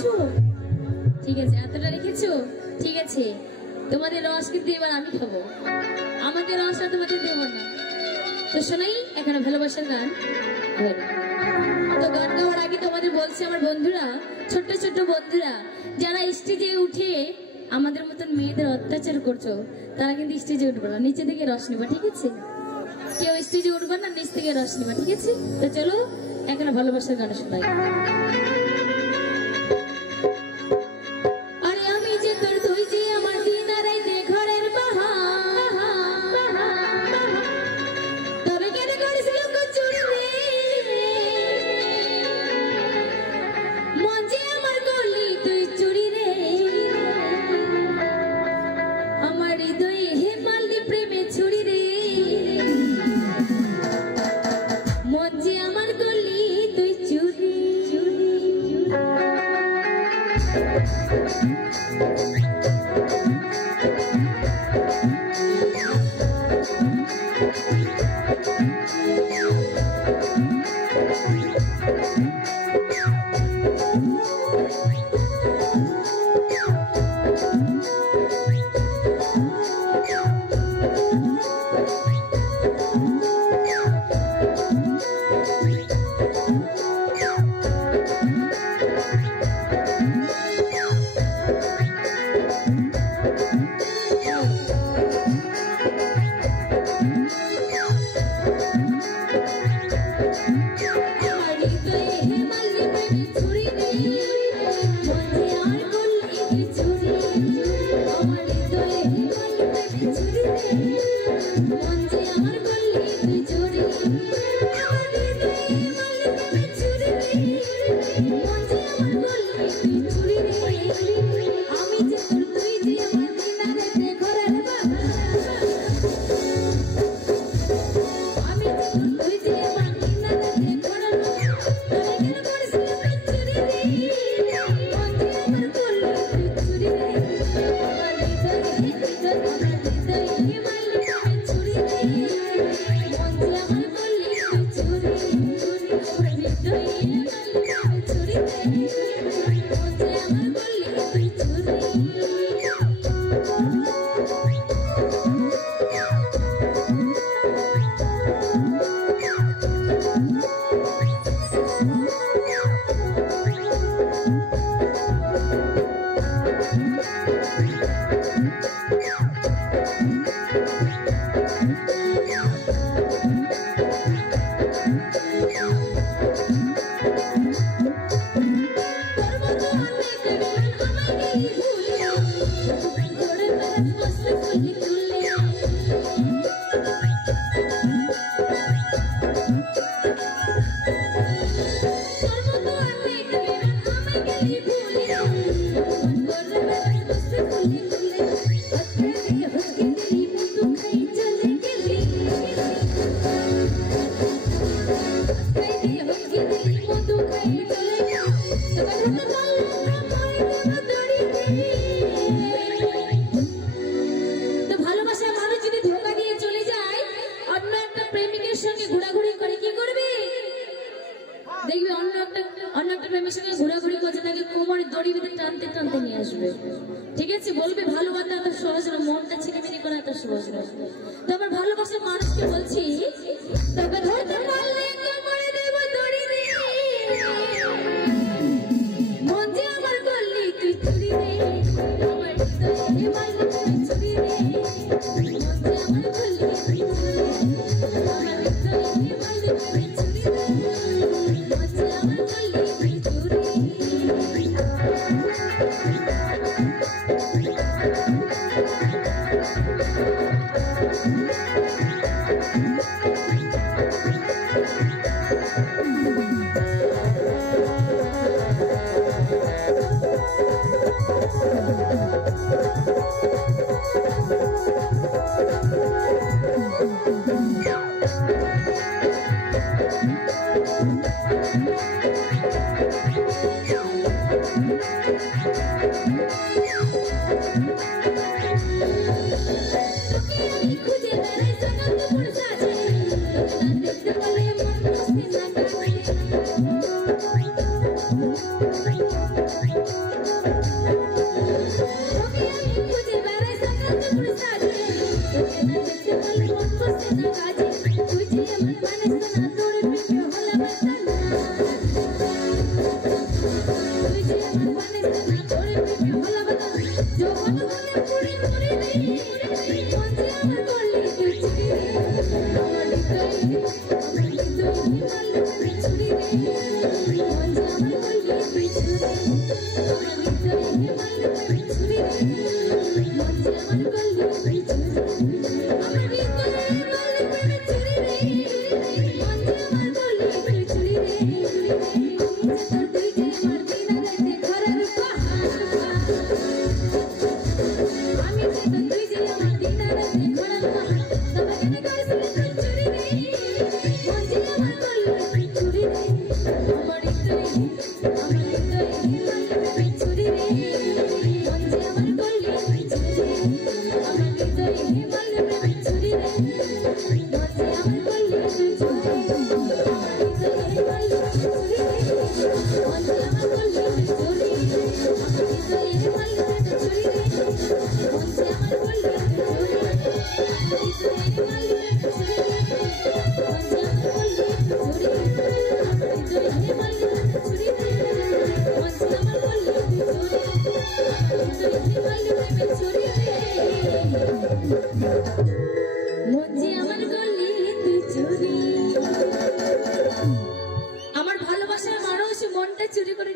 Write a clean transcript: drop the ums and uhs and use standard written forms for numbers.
রেখেছো? ঠিক আছে, এতটা রেখেছো? ঠিক আছে, তোমাদের রস কিন্তু এবার আমি খাবো, আমাদের রসটা তোমাদের দেবো না। তো শোনাই এখানে ভালোবাসার গান। তো গান গাওয়ার আগে তোমাদের বলছি আমার বন্ধুরা, ছোট্ট ছোট্ট বন্ধুরা যারা স্টেজে উঠে আমাদের মতন মেয়েদের অত্যাচার করছো, তারা কিন্তু স্টেজে উঠবে না, নিচে থেকে রস নিবা, ঠিক আছে? কেউ স্টেজে উঠবে না, নিচ থেকে রস নিবা, ঠিক আছে? তো চলো এখানে ভালোবাসার গান শোনাই। আরে আমি যে তোর, তুই যে আমার, দিন আর রাইতে ঘরের বাহার, তবে কেন করেছিল চুরি রে, মন যে আমার করলি তুই চুরি রে, আমার হৃদয়ে হে মারলি প্রেমে ছুরি রে, মন যে আমার করলি তুই চুরি। ঠিক আছে, বলবে ভালোবাসা এত সহজ না, মনটা ছিনিমিনি করা এত সহজ না। তো আমার ভালোবাসার মানুষকে বলছি, তবে ধরতে পারলে কোমরে দেব দড়ি রে, মন যে আমার করলি তুই চুরি রে, আমার হৃদয়ে মারলি তুই চুরি রে, মন যে আমার করলি তুই চুরি রে, আমার হৃদয়ে মারলি তুই চুরি রে, মন যে আমার করলি তুই চুরি। আমার ভালোবাসার মানুষ মনটা চুরি করে